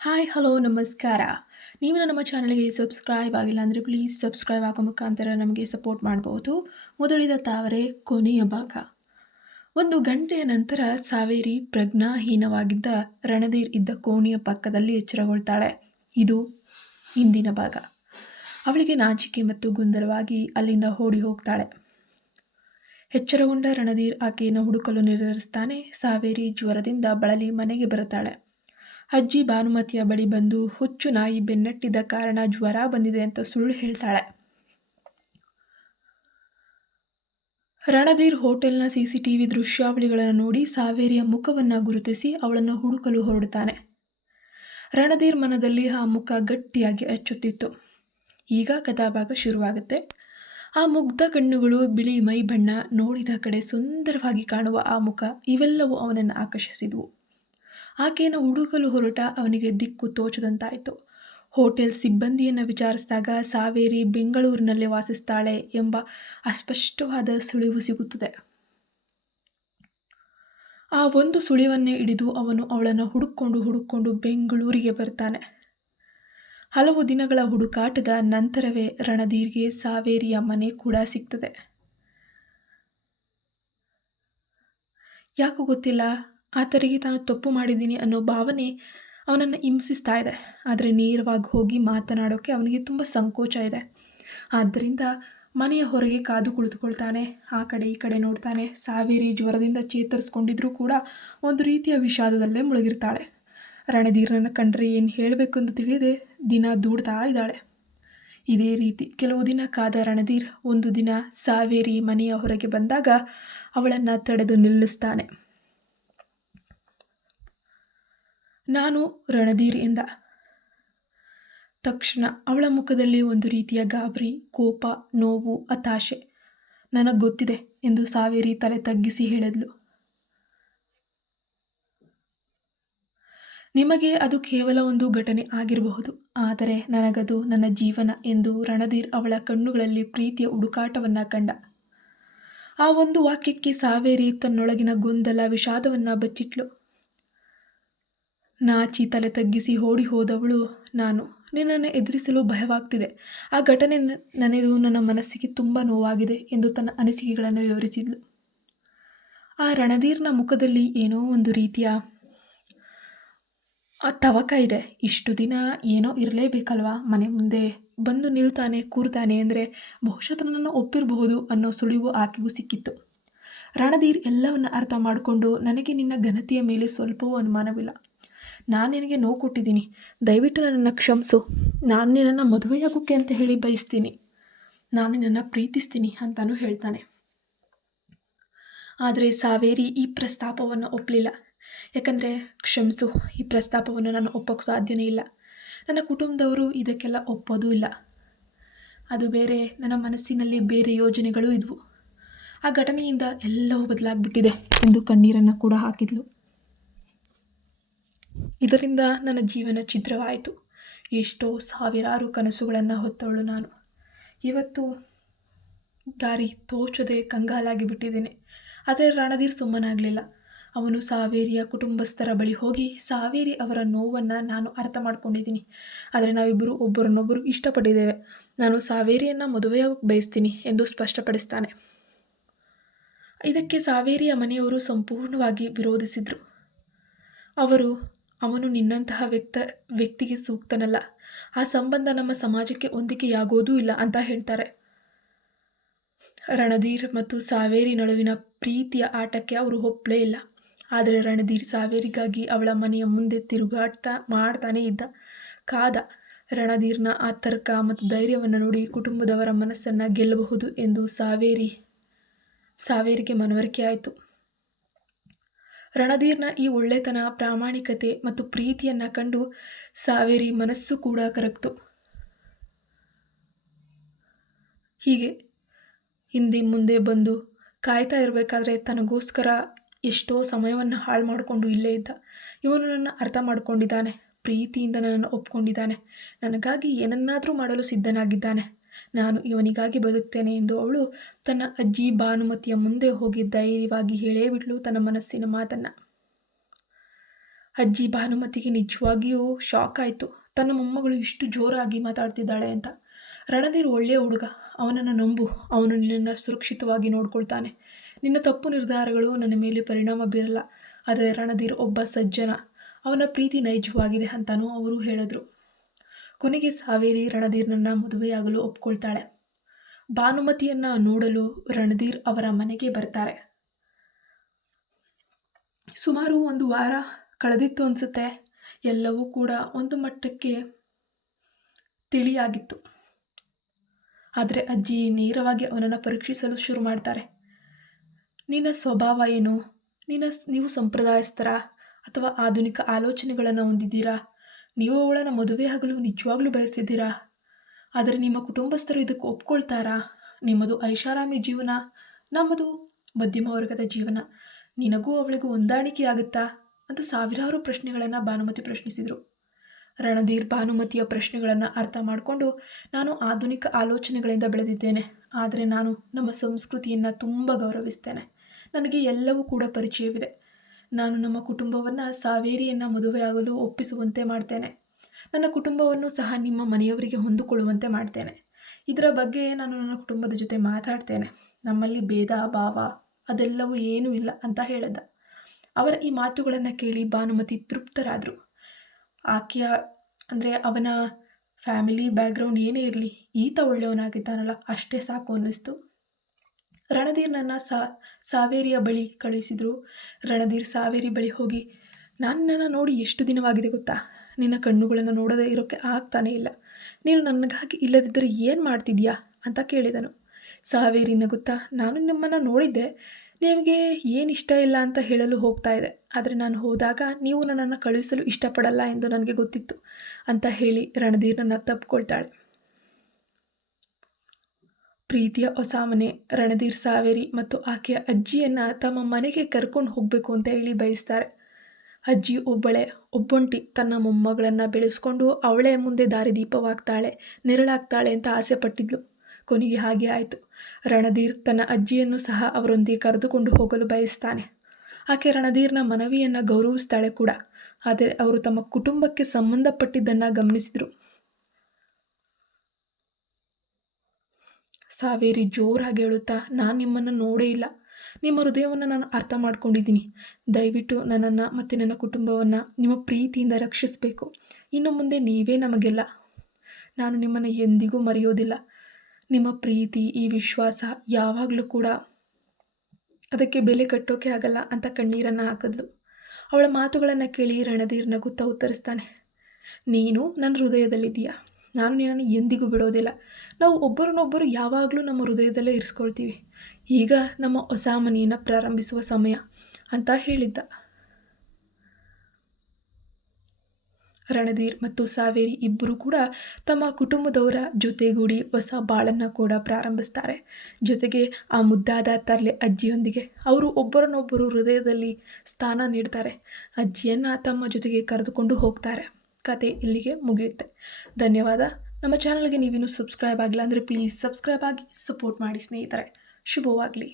Hi hello ನಮಸ್ಕಾರ. ನೀವು ನಮ್ಮ ಚಾನಲ್‌ಗೆ ಸಬ್ಸ್ಕ್ರೈಬ್ ಆಗಿಲ್ಲ ಅಂದರೆ ಪ್ಲೀಸ್ ಸಬ್ಸ್ಕ್ರೈಬ್ ಆಗೋ ಮುಖಾಂತರ ನಮಗೆ ಸಪೋರ್ಟ್ ಮಾಡಬಹುದು. ಮೊದಲಿದ ತಾವರೆ ಕೊನೆಯ ಭಾಗ. ಒಂದು ಗಂಟೆಯ ನಂತರ ಸಾವೇರಿ ಪ್ರಜ್ಞಾಹೀನವಾಗಿದ್ದ ರಣಧೀರ್ ಇದ್ದ ಕೋಣೆಯ ಪಕ್ಕದಲ್ಲಿ ಎಚ್ಚರಗೊಳ್ತಾಳೆ. ಇದು ಹಿಂದಿನ ಭಾಗ. ಅವಳಿಗೆ ನಾಚಿಕೆ ಮತ್ತು ಗೊಂದಲವಾಗಿ ಅಲ್ಲಿಂದ ಓಡಿ ಹೋಗ್ತಾಳೆ. ಎಚ್ಚರಗೊಂಡ ರಣಧೀರ್ ಆಕೆಯನ್ನು ಹುಡುಕಲು ನಿರ್ಧರಿಸ್ತಾನೆ. ಸಾವೇರಿ ಜ್ವರದಿಂದ ಬಳಲಿ ಮನೆಗೆ ಬರುತ್ತಾಳೆ. ಅಜ್ಜಿ ಭಾನುಮತಿಯ ಬಳಿ ಬಂದು ಹುಚ್ಚು ನಾಯಿ ಬೆನ್ನಟ್ಟಿದ ಕಾರಣ ಜ್ವರ ಬಂದಿದೆ ಅಂತ ಸುಳ್ಳು ಹೇಳ್ತಾಳೆ. ರಣಧೀರ್ ಹೋಟೆಲ್ನ CCTV ದೃಶ್ಯಾವಳಿಗಳನ್ನು ನೋಡಿ ಸಾವೇರಿಯ ಮುಖವನ್ನು ಗುರುತಿಸಿ ಅವಳನ್ನು ಹುಡುಕಲು ಹೊರಡುತ್ತಾನೆ. ರಣಧೀರ್ ಮನದಲ್ಲಿ ಆ ಮುಖ ಗಟ್ಟಿಯಾಗಿ ಅಚ್ಚುತ್ತಿತ್ತು. ಈಗ ಕಥಾಭಾಗ ಶುರುವಾಗುತ್ತೆ. ಆ ಮುಗ್ಧ ಕಣ್ಣುಗಳು, ಬಿಳಿ ಮೈ ಬಣ್ಣ, ನೋಡಿದ ಕಡೆ ಸುಂದರವಾಗಿ ಕಾಣುವ ಆ ಮುಖ ಇವೆಲ್ಲವೂ ಅವನನ್ನು ಆಕರ್ಷಿಸಿದವು. ಆಕೆಯನ್ನು ಹುಡುಕಲು ಹೊರಟ ಅವನಿಗೆ ದಿಕ್ಕು ತೋಚದಂತಾಯಿತು. ಹೋಟೆಲ್ ಸಿಬ್ಬಂದಿಯನ್ನು ವಿಚಾರಿಸಿದಾಗ ಸಾವೇರಿ ಬೆಂಗಳೂರಿನಲ್ಲೇ ವಾಸಿಸ್ತಾಳೆ ಎಂಬ ಅಸ್ಪಷ್ಟವಾದ ಸುಳಿವು ಸಿಗುತ್ತದೆ. ಆ ಒಂದು ಸುಳಿವನ್ನೇ ಹಿಡಿದು ಅವನು ಅವಳನ್ನು ಹುಡುಕೊಂಡು ಬೆಂಗಳೂರಿಗೆ ಬರ್ತಾನೆ. ಹಲವು ದಿನಗಳ ಹುಡುಕಾಟದ ನಂತರವೇ ರಣಧೀರ್ಗೆ ಸಾವೇರಿಯ ಮನೆ ಕೂಡ ಸಿಗ್ತದೆ. ಯಾಕೋ ಗೊತ್ತಿಲ್ಲ, ಆತನಿಗೆ ತಾನು ತಪ್ಪು ಮಾಡಿದ್ದೀನಿ ಅನ್ನೋ ಭಾವನೆ ಅವನನ್ನು ಹಿಂಸಿಸ್ತಾ ಇದೆ. ಆದರೆ ನೇರವಾಗಿ ಹೋಗಿ ಮಾತನಾಡೋಕ್ಕೆ ಅವನಿಗೆ ತುಂಬ ಸಂಕೋಚ ಇದೆ. ಆದ್ದರಿಂದ ಮನೆಯ ಹೊರಗೆ ಕಾದು ಕುಳಿತುಕೊಳ್ತಾನೆ. ಆ ಕಡೆ ಈ ಕಡೆ ನೋಡ್ತಾನೆ. ಸಾವೇರಿ ಜ್ವರದಿಂದ ಚೇತರಿಸ್ಕೊಂಡಿದ್ರೂ ಕೂಡ ಒಂದು ರೀತಿಯ ವಿಷಾದದಲ್ಲೇ ಮುಳುಗಿರ್ತಾಳೆ. ರಣಧೀರನನ್ನು ಕಂಡ್ರೆ ಏನು ಹೇಳಬೇಕು ಅಂತ ತಿಳಿಯದೆ ದಿನ ದೂಡ್ತಾ ಇದ್ದಾಳೆ. ಇದೇ ರೀತಿ ಕೆಲವು ದಿನ ಕಾದ ರಣಧೀರ್ ಒಂದು ದಿನ ಸಾವೇರಿ ಮನೆಯ ಹೊರಗೆ ಬಂದಾಗ ಅವಳನ್ನು ತಡೆದು ನಿಲ್ಲಿಸ್ತಾನೆ. ನಾನು ರಣಧೀರ್ ಎಂದ ತಕ್ಷಣ ಅವಳ ಮುಖದಲ್ಲಿ ಒಂದು ರೀತಿಯ ಗಾಬರಿ, ಕೋಪ, ನೋವು, ಹತಾಶೆ. ನನಗೆ ಗೊತ್ತಿದೆ ಎಂದು ಸಾವೇರಿ ತಲೆ ತಗ್ಗಿಸಿ ಹೇಳಿದ್ಲು. ನಿಮಗೆ ಅದು ಕೇವಲ ಒಂದು ಘಟನೆ ಆಗಿರಬಹುದು, ಆದರೆ ನನಗದು ನನ್ನ ಜೀವನ ಎಂದು ರಣಧೀರ್ ಅವಳ ಕಣ್ಣುಗಳಲ್ಲಿ ಪ್ರೀತಿಯ ಹುಡುಕಾಟವನ್ನು ಕಂಡ. ಆ ಒಂದು ವಾಕ್ಯಕ್ಕೆ ಸಾವೇರಿ ತನ್ನೊಳಗಿನ ಗೊಂದಲ, ವಿಷಾದವನ್ನು ಬಚ್ಚಿಟ್ಲು. ನಾಚಿ ತಲೆ ತಗ್ಗಿಸಿ ಓಡಿ ಹೋದವಳು, ನಾನು ನಿನ್ನನ್ನು ಎದುರಿಸಲು ಭಯವಾಗ್ತಿದೆ. ಆ ಘಟನೆ ನನದು ನನ್ನ ಮನಸ್ಸಿಗೆ ತುಂಬ ನೋವಾಗಿದೆ ಎಂದು ತನ್ನ ಅನಿಸಿಕೆಗಳನ್ನು ವಿವರಿಸಿದ್ಲು. ಆ ರಣಧೀರ್ನ ಮುಖದಲ್ಲಿ ಏನೋ ಒಂದು ರೀತಿಯ ತವಕ ಇದೆ. ಇಷ್ಟು ದಿನ ಏನೋ ಇರಲೇಬೇಕಲ್ವಾ, ಮನೆ ಮುಂದೆ ಬಂದು ನಿಲ್ತಾನೆ ಕೂರ್ತಾನೆ ಅಂದರೆ ಬಹುಶಃ ತನ್ನನ್ನು ಒಪ್ಪಿರಬಹುದು ಅನ್ನೋ ಸುಳಿವು ಆಕೆಗೂ ಸಿಕ್ಕಿತ್ತು. ರಣಧೀರ್ ಎಲ್ಲವನ್ನು ಅರ್ಥ ಮಾಡಿಕೊಂಡು, ನನಗೆ ನಿನ್ನ ಘನತೆಯ ಮೇಲೆ ಸ್ವಲ್ಪವೂ ಅನುಮಾನವಿಲ್ಲ. ನಾನು ನಿನಗೆ ನೋವು ಕೊಟ್ಟಿದ್ದೀನಿ, ದಯವಿಟ್ಟು ನನ್ನನ್ನು ಕ್ಷಮಿಸು. ನಾನು ನಿನ್ನನ್ನು ಮದುವೆಯಾಗೋಕ್ಕೆ ಅಂತ ಹೇಳಿ ಬಯಸ್ತೀನಿ, ನಾನು ನಿನ್ನನ್ನು ಪ್ರೀತಿಸ್ತೀನಿ ಅಂತಲೂ ಹೇಳ್ತಾನೆ. ಆದರೆ ಸಾವೇರಿ ಈ ಪ್ರಸ್ತಾಪವನ್ನು ಒಪ್ಪಲಿಲ್ಲ. ಯಾಕಂದರೆ ಕ್ಷಮಿಸು, ಈ ಪ್ರಸ್ತಾಪವನ್ನು ನಾನು ಒಪ್ಪೋಕ್ಕೆ ಸಾಧ್ಯನೇ ಇಲ್ಲ. ನನ್ನ ಕುಟುಂಬದವರು ಇದಕ್ಕೆಲ್ಲ ಒಪ್ಪೋದೂ ಇಲ್ಲ. ಅದು ಬೇರೆ, ನನ್ನ ಮನಸ್ಸಿನಲ್ಲಿ ಬೇರೆ ಯೋಜನೆಗಳೂ ಇದ್ವು. ಆ ಘಟನೆಯಿಂದ ಎಲ್ಲವೂ ಬದಲಾಗ್ಬಿಟ್ಟಿದೆ ಎಂದು ಕಣ್ಣೀರನ್ನು ಕೂಡ ಹಾಕಿದ್ಲು. ಇದರಿಂದ ನನ್ನ ಜೀವನ ಛಿದ್ರವಾಯಿತು. ಎಷ್ಟೋ ಸಾವಿರಾರು ಕನಸುಗಳನ್ನು ಹೊತ್ತವಳು ನಾನು. ಇವತ್ತು ದಾರಿ ತೋಚದೆ ಕಂಗಾಲಾಗಿ ಬಿಟ್ಟಿದ್ದೇನೆ. ಆದರೆ ರಣಧೀರ್ ಸುಮ್ಮನಾಗಲಿಲ್ಲ. ಅವನು ಸಾವೇರಿಯ ಕುಟುಂಬಸ್ಥರ ಬಳಿ ಹೋಗಿ, ಸಾವೇರಿ ಅವರ ನೋವನ್ನು ನಾನು ಅರ್ಥ ಮಾಡ್ಕೊಂಡಿದ್ದೀನಿ, ಆದರೆ ನಾವಿಬ್ಬರು ಒಬ್ಬರನ್ನೊಬ್ಬರು ಇಷ್ಟಪಟ್ಟಿದ್ದೇವೆ. ನಾನು ಸಾವೇರಿಯನ್ನು ಮದುವೆಯಾಗೋಕ್ಕೆ ಬಯಸ್ತೀನಿ ಎಂದು ಸ್ಪಷ್ಟಪಡಿಸ್ತಾನೆ. ಇದಕ್ಕೆ ಸಾವೇರಿಯ ಮನೆಯವರು ಸಂಪೂರ್ಣವಾಗಿ ವಿರೋಧಿಸಿದರು. ಅವನು ನಿನ್ನಂತಹ ವ್ಯಕ್ತಿಗೆ ಸೂಕ್ತನಲ್ಲ, ಆ ಸಂಬಂಧ ನಮ್ಮ ಸಮಾಜಕ್ಕೆ ಹೊಂದಿಕೆಯಾಗೋದೂ ಇಲ್ಲ ಅಂತ ಹೇಳ್ತಾರೆ. ರಣಧೀರ್ ಮತ್ತು ಸಾವೇರಿ ನಡುವಿನ ಪ್ರೀತಿಯ ಆಟಕ್ಕೆ ಅವರು ಒಪ್ಪಲೇ ಇಲ್ಲ. ಆದರೆ ರಣಧೀರ್ ಸಾವೇರಿಗಾಗಿ ಅವಳ ಮನೆಯ ಮುಂದೆ ಮಾಡ್ತಾನೇ ಇದ್ದ. ಕಾದ. ರಣಧೀರ್ನ ಆ ತರ್ಕ ಮತ್ತು ಧೈರ್ಯವನ್ನು ನೋಡಿ ಕುಟುಂಬದವರ ಮನಸ್ಸನ್ನು ಗೆಲ್ಲಬಹುದು ಎಂದು ಸಾವೇರಿಗೆ ಮನವರಿಕೆ ಆಯಿತು. ರಣಧೀರ್ನ ಈ ಒಳ್ಳೆತನ, ಪ್ರಾಮಾಣಿಕತೆ ಮತ್ತು ಪ್ರೀತಿಯನ್ನು ಕಂಡು ಸಾವೇರಿ ಮನಸ್ಸು ಕೂಡ ಕರಗ್ತು. ಹೀಗೆ ಹಿಂದೆ ಮುಂದೆ ಬಂದು ಕಾಯ್ತಾ ಇರಬೇಕಾದ್ರೆ ತನಗೋಸ್ಕರ ಎಷ್ಟೋ ಸಮಯವನ್ನು ಹಾಳು ಮಾಡಿಕೊಂಡು ಇಲ್ಲೇ ಇದ್ದ. ಇವನು ನನ್ನ ಅರ್ಥ ಮಾಡ್ಕೊಂಡಿದ್ದಾನೆ, ಪ್ರೀತಿಯಿಂದ ನನ್ನನ್ನು ಒಪ್ಕೊಂಡಿದ್ದಾನೆ, ನನಗಾಗಿ ಏನನ್ನಾದರೂ ಮಾಡಲು ಸಿದ್ಧನಾಗಿದ್ದಾನೆ, ನಾನು ಇವನಿಗಾಗಿ ಬದುಕ್ತೇನೆ ಎಂದು ಅವಳು ತನ್ನ ಅಜ್ಜಿ ಭಾನುಮತಿಯ ಮುಂದೆ ಹೋಗಿ ಧೈರ್ಯವಾಗಿ ಹೇಳೇ ಬಿಟ್ಲು ತನ್ನ ಮನಸ್ಸಿನ ಮಾತನ್ನು. ಅಜ್ಜಿ ಭಾನುಮತಿಗೆ ನಿಜವಾಗಿಯೂ ಶಾಕ್ ಆಯಿತು. ತನ್ನ ಮೊಮ್ಮಗಳು ಇಷ್ಟು ಜೋರಾಗಿ ಮಾತಾಡ್ತಿದ್ದಾಳೆ ಅಂತ. ರಣಧೀರ್ ಒಳ್ಳೆಯ ಹುಡುಗ, ಅವನನ್ನು ನಂಬು, ಅವನು ನಿನ್ನನ್ನು ಸುರಕ್ಷಿತವಾಗಿ ನೋಡ್ಕೊಳ್ತಾನೆ. ನಿನ್ನ ತಪ್ಪು ನಿರ್ಧಾರಗಳು ನನ್ನ ಮೇಲೆ ಪರಿಣಾಮ ಬೀರಲ್ಲ. ಆದರೆ ರಣಧೀರ್ ಒಬ್ಬ ಸಜ್ಜನ, ಅವನ ಪ್ರೀತಿ ನೈಜವಾಗಿದೆ ಅಂತಲೂ ಅವರು ಹೇಳಿದ್ರು. ಕೊನೆಗೆ ಸಾವೇರಿ ರಣಧೀರ್ನನ್ನು ಮದುವೆಯಾಗಲು ಒಪ್ಕೊಳ್ತಾಳೆ. ಭಾನುಮತಿಯನ್ನು ನೋಡಲು ರಣಧೀರ್ ಅವರ ಮನೆಗೆ ಬರ್ತಾರೆ. ಸುಮಾರು 1 ವಾರ ಕಳೆದಿತ್ತು ಅನಿಸುತ್ತೆ. ಎಲ್ಲವೂ ಕೂಡ ಒಂದು ಮಟ್ಟಕ್ಕೆ ತಿಳಿಯಾಗಿತ್ತು. ಆದರೆ ಅಜ್ಜಿ ನೇರವಾಗಿ ಅವನನ್ನು ಪರೀಕ್ಷಿಸಲು ಶುರು ಮಾಡ್ತಾರೆ. ನಿನ್ನ ಸ್ವಭಾವ ಏನು? ನೀವು ಸಂಪ್ರದಾಯಸ್ಥರ ಅಥವಾ ಆಧುನಿಕ ಆಲೋಚನೆಗಳನ್ನು ಹೊಂದಿದ್ದೀರಾ? ನೀವು ಅವಳನ್ನು ಮದುವೆಯಾಗಲು ನಿಜವಾಗ್ಲೂ ಬಯಸ್ತಿದ್ದೀರಾ? ಆದರೆ ನಿಮ್ಮ ಕುಟುಂಬಸ್ಥರು ಇದಕ್ಕೆ ಒಪ್ಕೊಳ್ತಾರಾ? ನಿಮ್ಮದು ಐಷಾರಾಮಿ ಜೀವನ, ನಮ್ಮದು ಮಧ್ಯಮ ವರ್ಗದ ಜೀವನ. ನಿನಗೂ ಅವಳಿಗೂ ಹೊಂದಾಣಿಕೆ ಆಗುತ್ತಾ ಅಂತ ಸಾವಿರಾರು ಪ್ರಶ್ನೆಗಳನ್ನು ಭಾನುಮತಿ ಪ್ರಶ್ನಿಸಿದರು. ರಣಧೀರ್ ಭಾನುಮತಿಯ ಪ್ರಶ್ನೆಗಳನ್ನು ಅರ್ಥ ಮಾಡಿಕೊಂಡು, ನಾನು ಆಧುನಿಕ ಆಲೋಚನೆಗಳಿಂದ ಬೆಳೆದಿದ್ದೇನೆ, ಆದರೆ ನಾನು ನಮ್ಮ ಸಂಸ್ಕೃತಿಯನ್ನು ತುಂಬ ಗೌರವಿಸ್ತೇನೆ. ನನಗೆ ಎಲ್ಲವೂ ಕೂಡ ಪರಿಚಯವಿದೆ. ನಾನು ನಮ್ಮ ಕುಟುಂಬವನ್ನು ಸಾವೇರಿಯನ್ನು ಮದುವೆಯಾಗಲು ಒಪ್ಪಿಸುವಂತೆ ಮಾಡ್ತೇನೆ. ನನ್ನ ಕುಟುಂಬವನ್ನು ಸಹ ನಿಮ್ಮ ಮನೆಯವರಿಗೆ ಹೊಂದಿಕೊಳ್ಳುವಂತೆ ಮಾಡ್ತೇನೆ. ಇದರ ಬಗ್ಗೆ ನಾನು ನನ್ನ ಕುಟುಂಬದ ಜೊತೆ ಮಾತಾಡ್ತೇನೆ. ನಮ್ಮಲ್ಲಿ ಭೇದ ಭಾವ ಅದೆಲ್ಲವೂ ಏನೂ ಇಲ್ಲ ಅಂತ ಹೇಳಿದ. ಅವರ ಈ ಮಾತುಗಳನ್ನು ಕೇಳಿ ಭಾನುಮತಿ ತೃಪ್ತರಾದರು. ಆಕೆಯ ಅಂದರೆ ಅವನ ಫ್ಯಾಮಿಲಿ ಬ್ಯಾಕ್ಗ್ರೌಂಡ್ ಏನೇ ಇರಲಿ, ಈತ ಒಳ್ಳೆಯವನಾಗಿದ್ದಾನಲ್ಲ ಅಷ್ಟೇ ಸಾಕು ಅನ್ನಿಸ್ತು. ರಣಧೀರ್ನನ್ನು ಸಾವೇರಿಯ ಬಳಿ ಕಳುಹಿಸಿದರು. ರಣಧೀರ್ ಸಾವೇರಿ ಬಳಿ ಹೋಗಿ, ನಾನು ನಿನ್ನನ್ನು ನೋಡಿ ಎಷ್ಟು ದಿನವಾಗಿದೆ ಗೊತ್ತಾ? ನಿನ್ನ ಕಣ್ಣುಗಳನ್ನು ನೋಡದೇ ಇರೋಕ್ಕೆ ಆಗ್ತಾನೇ ಇಲ್ಲ. ನೀನು ನನಗಾಗಿ ಇಲ್ಲದಿದ್ದರೆ ಏನು ಮಾಡ್ತಿದ್ಯಾ ಅಂತ ಕೇಳಿದನು. ಸಾವೇರಿ ನಗುತ್ತಾ, ನಾನು ನಿಮ್ಮನ್ನು ನೋಡಿದ್ದೆ, ನಿಮಗೆ ಏನು ಇಷ್ಟ ಇಲ್ಲ ಅಂತ ಹೇಳಲು ಹೋಗ್ತಾ ಇದೆ. ಆದರೆ ನಾನು ಹೋದಾಗ ನೀವು ನನ್ನನ್ನು ಕಳುಹಿಸಲು ಇಷ್ಟಪಡಲ್ಲ ಎಂದು ನನಗೆ ಗೊತ್ತಿತ್ತು ಅಂತ ಹೇಳಿ ರಣಧೀರ್ನನ್ನು ತಪ್ಪಿಕೊಳ್ತಾಳೆ. ಪ್ರೀತಿಯ ಹೊಸ ಮನೆ. ರಣಧೀರ್ ಸಾವೇರಿ ಮತ್ತು ಆಕೆಯ ಅಜ್ಜಿಯನ್ನು ತಮ್ಮ ಮನೆಗೆ ಕರ್ಕೊಂಡು ಹೋಗಬೇಕು ಅಂತ ಹೇಳಿ ಬಯಸ್ತಾರೆ. ಅಜ್ಜಿ ಒಬ್ಬೊಂಟಿ ತನ್ನ ಮೊಮ್ಮಗಳನ್ನು ಬೆಳೆಸ್ಕೊಂಡು ಅವಳೇ ಮುಂದೆ ದಾರಿದೀಪವಾಗ್ತಾಳೆ, ನೆರಳಾಗ್ತಾಳೆ ಅಂತ ಆಸೆ ಪಟ್ಟಿದ್ಲು. ಕೊನೆಗೆ ಹಾಗೆ ಆಯಿತು. ರಣಧೀರ್ ತನ್ನ ಅಜ್ಜಿಯನ್ನು ಸಹ ಅವರೊಂದಿಗೆ ಕರೆದುಕೊಂಡು ಹೋಗಲು ಬಯಸ್ತಾನೆ. ಆಕೆ ರಣಧೀರ್ನ ಮನವಿಯನ್ನು ಗೌರವಿಸ್ತಾಳೆ ಕೂಡ. ಆದರೆ ಅವರು ತಮ್ಮ ಕುಟುಂಬಕ್ಕೆ ಸಂಬಂಧಪಟ್ಟಿದ್ದನ್ನು ಗಮನಿಸಿದರು. ಸಾವೇರಿ ಜೋರಾಗಿ ಹೇಳುತ್ತಾ, ನಾನು ನಿಮ್ಮನ್ನು ನೋಡೇ ಇಲ್ಲ. ನಿಮ್ಮ ಹೃದಯವನ್ನು ನಾನು ಅರ್ಥ ಮಾಡ್ಕೊಂಡಿದ್ದೀನಿ. ದಯವಿಟ್ಟು ನನ್ನನ್ನು ಮತ್ತು ನನ್ನ ಕುಟುಂಬವನ್ನು ನಿಮ್ಮ ಪ್ರೀತಿಯಿಂದ ರಕ್ಷಿಸಬೇಕು. ಇನ್ನು ಮುಂದೆ ನೀವೇ ನಮಗೆಲ್ಲ. ನಾನು ನಿಮ್ಮನ್ನು ಎಂದಿಗೂ ಮರೆಯೋದಿಲ್ಲ. ನಿಮ್ಮ ಪ್ರೀತಿ, ಈ ವಿಶ್ವಾಸ ಯಾವಾಗಲೂ ಕೂಡ ಅದಕ್ಕೆ ಬೆಲೆ ಕಟ್ಟೋಕೆ ಆಗಲ್ಲ ಅಂತ ಕಣ್ಣೀರನ್ನು ಹಾಕಿದ್ಲು. ಅವಳ ಮಾತುಗಳನ್ನು ಕೇಳಿ ರಣಧೀರ್ ನಗುತ್ತಾ ಉತ್ತರಿಸ್ತಾನೆ, ನೀನು ನನ್ನ ಹೃದಯದಲ್ಲಿದ್ದೀಯಾ. ನಾನು ನಿನ್ನನ್ನು ಎಂದಿಗೂ ಬಿಡೋದಿಲ್ಲ. ನಾವು ಒಬ್ಬರನ್ನೊಬ್ಬರು ಯಾವಾಗಲೂ ನಮ್ಮ ಹೃದಯದಲ್ಲೇ ಇರಿಸ್ಕೊಳ್ತೀವಿ. ಈಗ ನಮ್ಮ ಹೊಸ ಮನೆಯನ್ನು ಪ್ರಾರಂಭಿಸುವ ಸಮಯ ಅಂತ ಹೇಳಿದ್ದ. ರಣಧೀರ್ ಮತ್ತು ಸಾವೇರಿ ಇಬ್ಬರು ಕೂಡ ತಮ್ಮ ಕುಟುಂಬದವರ ಜೊತೆಗೂಡಿ ಹೊಸ ಬಾಳನ್ನು ಕೂಡ ಪ್ರಾರಂಭಿಸ್ತಾರೆ. ಜೊತೆಗೆ ಆ ಮುದ್ದಾದ ತರ್ಲೆ ಅಜ್ಜಿಯೊಂದಿಗೆ ಅವರು ಒಬ್ಬರನ್ನೊಬ್ಬರು ಹೃದಯದಲ್ಲಿ ಸ್ಥಾನ ನೀಡ್ತಾರೆ. ಅಜ್ಜಿಯನ್ನು ತಮ್ಮ ಜೊತೆಗೆ ಕರೆದುಕೊಂಡು ಹೋಗ್ತಾರೆ. ಕತೆ ಇಲ್ಲಿಗೆ ಮುಗಿಯುತ್ತೆ. ಧನ್ಯವಾದ. ನಮ್ಮ ಚಾನಲ್ಗೆ ನೀವಿನ್ನೂ ಸಬ್ಸ್ಕ್ರೈಬ್ ಆಗಿಲ್ಲ ಅಂದರೆ ಪ್ಲೀಸ್ ಸಬ್ಸ್ಕ್ರೈಬ್ ಆಗಿ ಸಪೋರ್ಟ್ ಮಾಡಿ ಸ್ನೇಹಿತರೆ. ಶುಭವಾಗಲಿ.